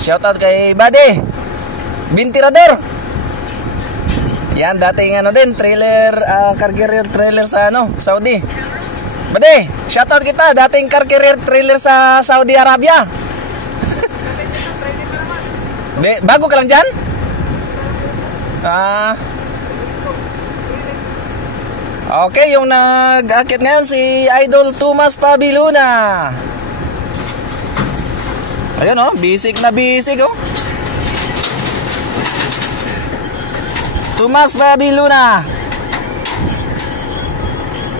Shoutout kay Buddy Bintirador. Yan, dating ano din, trailer, car carrier trailer sa ano, Saudi. Buddy, shoutout kita, dating car carrier trailer sa Saudi Arabia. Bago ka lang dyan? Okay, yung nag-akit ngayon si Idol Tomas Pabiluna. Ayun oh, bisik na bisik oh. Tomas Pabiluna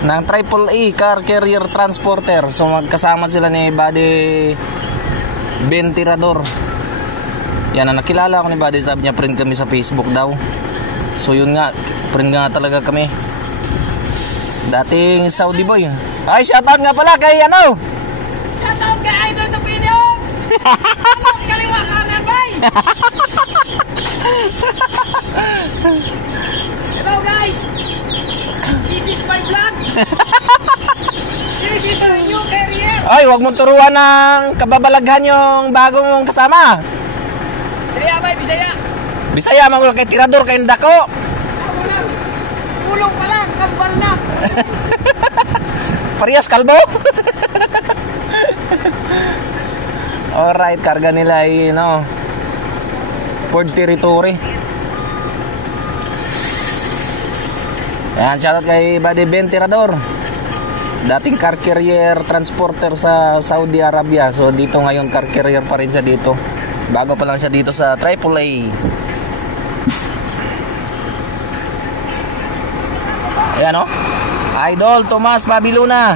ng Triple A Car Carrier Transporter. So magkasama sila ni Buddy Bintirador. Yan, nakilala ako ni Buddy, sabi niya friend kami sa Facebook daw. So yun nga, friend nga talaga kami. Dating Saudi boy. Ay, shoutout nga pala kay ano? Shoutout kay Idol sa video. Kaliwa kanan bay. Hello guys. This is my vlog. This is my new career. Ay, wag mong turuan ng kababalaghan yung bago mong kasama. Bisaya bay, Bisaya. Bisaya man kay tirador kay dako. Ulong pa lang, kambal na. Parehas kalbo. Alright, karga nila ay no, Ford Territory. Yan, shoutout kay Buddy Bintirador, dating car carrier transporter sa Saudi Arabia. So dito ngayon car carrier pa rin siya dito. Bago pa lang siya dito sa AAA. Ayan o, Idol Tomas Pabiluna.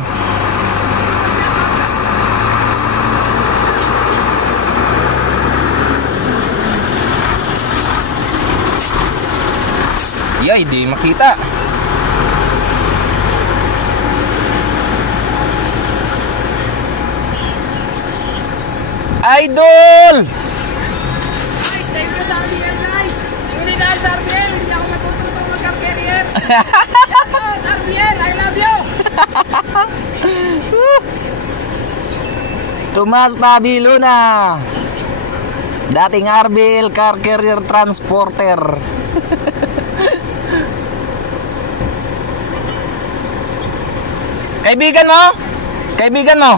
Yay, di makita. Idol! Guys, thank you sa RBL guys. Hindi dahil sa RBL, hindi ako matututong mag-car carrier. Shoutout RBL, I love you. Tomas Pabiluna, dating RBL Car Carrier Transporter. Kaibigan mo? Kaibigan mo?